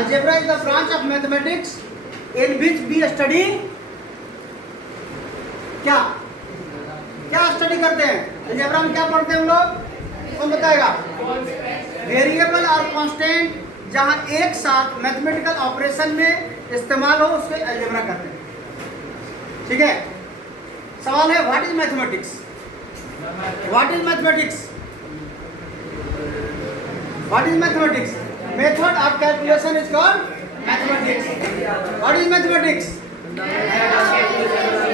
Algebra is the branch of mathematics in which we study क्या क्या study करते हैं अलजेब्रा में, क्या पढ़ते हैं हम लोग, कौन बताएगा? वेरिएबल और कांस्टेंट जहां एक साथ मैथमेटिकल ऑपरेशन में इस्तेमाल हो उसको अलजेब्रा कहते हैं। ठीक है, सवाल है what is mathematics? What is mathematics? What is mathematics? Method of calculation is called mathematics. What is mathematics?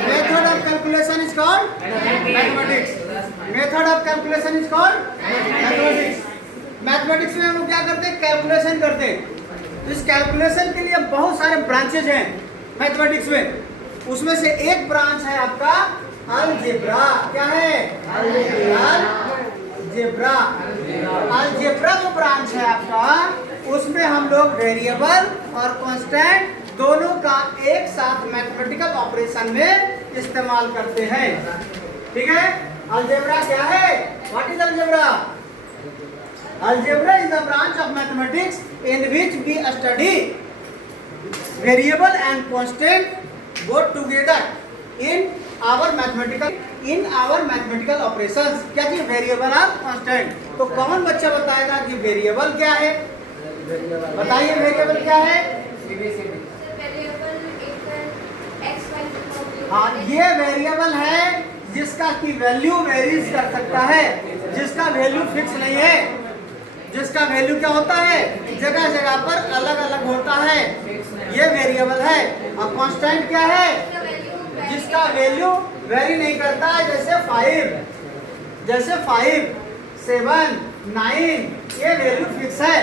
Method of calculation is called mathematics. Method of calculation is called mathematics. Mathematics में हम लोग क्या करते हैं? Calculation करते हैं। तो इस कैलकुलेशन के लिए बहुत सारे ब्रांचेज हैं मैथमेटिक्स में, उसमें से एक ब्रांच है आपका अलजेब्रा। क्या है? अलजेब्रा। अलजेब्रा जो ब्रांच है आपका, उसमें हम लोग वेरिएबल और कांस्टेंट दोनों का एक साथ मैथमेटिकल ऑपरेशन में इस्तेमाल करते हैं। ठीक है, अलजेब्रा क्या है? What is algebra? Algebra is the branch of mathematics in which we study variable and constant both together in our mathematical operations। क्या चीज? वेरिएबल और कांस्टेंट। तो कौन बच्चा बताएगा कि वेरिएबल क्या है? बताइए वेरिएबल क्या है? हाँ, ये वेरिएबल है जिसका की वैल्यू वेरीज कर सकता है, जिसका वैल्यू फिक्स नहीं है। जिसका वैल्यू क्या होता है? जगह जगह पर अलग अलग होता है, ये वेरिएबल है। और कांस्टेंट क्या है? जिसका वैल्यू वेरी नहीं करता है, जैसे 5, 7, 9, ये वैल्यू फिक्स है।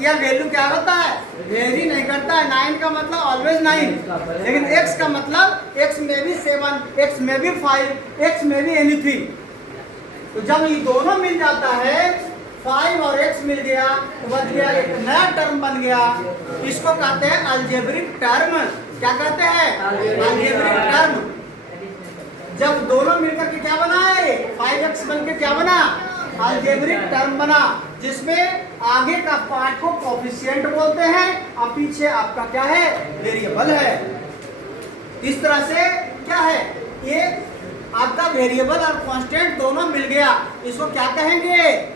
यह वैल्यू क्या होता है? वेरी नहीं करता है। 9 का मतलब ऑलवेज 9, लेकिन x का मतलब x में भी 7, x में भी 5, x में भी एनीथिंग। तो जब ये दोनों मिल जाता है, 5 और x मिल गया तो बच गया एक नया टर्म बन गया। इसको कहते हैं अलजेब्रिक टर्म। क्या कहते हैं? Algebraic term. जब दोनों मिलकर के क्या बना है? 5x बन के क्या बना? अलजेब्रिक टर्म बना, जिसमें आगे का पार्ट को कोफिशिएंट बोलते हैं और पीछे आपका क्या है? वेरिएबल है। इस तरह से क्या है? ये आपका वेरिएबल और कांस्टेंट दोनों मिल गया, इसको क्या कहेंगे?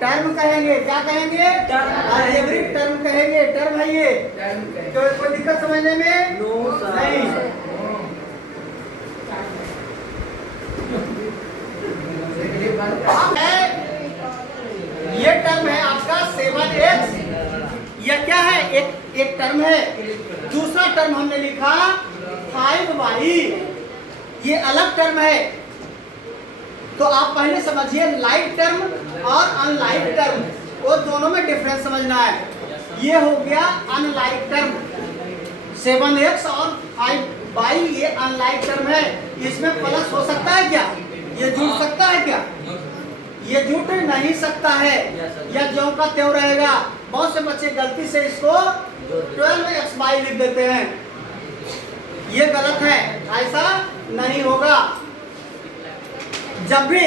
टर्म कहेंगे। क्या कहेंगे? अलजेब्रिक टर्म कहेंगे। टर्म है ये। तो कोई दिक्कत समझने में? नहीं। ये टर्म है आपका 7x। यह क्या है? एक टर्म है। दूसरा टर्म हमने लिखा 5y, ये अलग टर्म है। तो आप पहले समझिए लाइक टर्म और अनलाइक टर्म, वो दोनों में डिफरेंस समझना है। ये हो गया अनलाइक टर्म। 7x और 5y ये अनलाइक टर्म है। इसमें प्लस हो सकता है क्या? ये जुड़ सकता है क्या? ये जुड़ नहीं सकता है, यह ज्यों का त्यों रहेगा। बहुत से बच्चे गलती से इसको 12xy लिख देते हैं, ये गलत है, ऐसा नहीं होगा। जब भी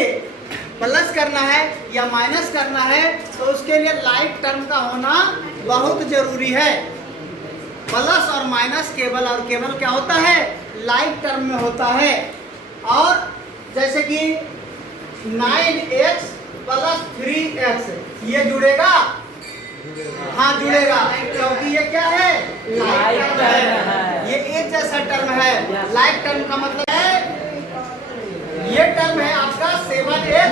प्लस करना है या माइनस करना है तो उसके लिए लाइक टर्म का होना बहुत जरूरी है। प्लस और माइनस केवल और केवल क्या होता है? लाइक टर्म में होता है। और जैसे कि 9x प्लस 3x, ये जुड़ेगा? हाँ जुड़ेगा, क्योंकि ये क्या है? लाइक टर्म है। ये एक जैसा टर्म है। लाइक टर्म का मतलब है, ये टर्म है आपका 7x,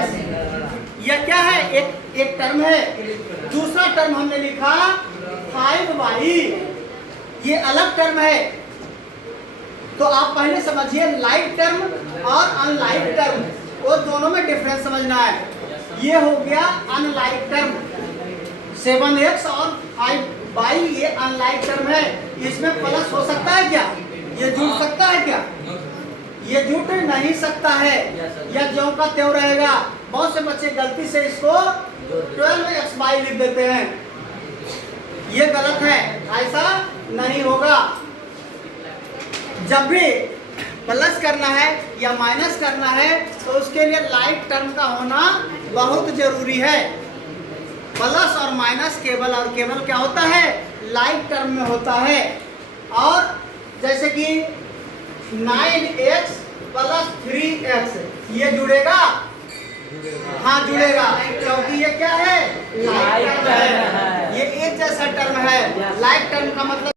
यह क्या है? एक टर्म है। दूसरा टर्म हमने लिखा 5y, ये अलग टर्म है। तो आप पहले समझिए लाइक टर्म और अनलाइक टर्म, वो दोनों में डिफरेंस समझना है। ये हो गया अनलाइक टर्म। 7x और 5y ये अनलाइक टर्म है। इसमें प्लस हो सकता है क्या? ये जुड़ सकता है क्या? ये जुड़ नहीं सकता है, यह ज्यों का त्यों रहेगा। बहुत से बच्चे गलती से इसको 12xy लिख देते हैं, ये गलत है, ऐसा नहीं होगा। जब भी प्लस करना है या माइनस करना है तो उसके लिए लाइक टर्म का होना बहुत जरूरी है। प्लस और माइनस केवल और केवल क्या होता है, लाइक टर्म में होता है। और जैसे कि 9x प्लस 3x ये जुड़ेगा, हाँ जुड़ेगा, क्योंकि ये क्या है, लाइक टर्म है, ये एक जैसा टर्म है। लाइक टर्म का मतलब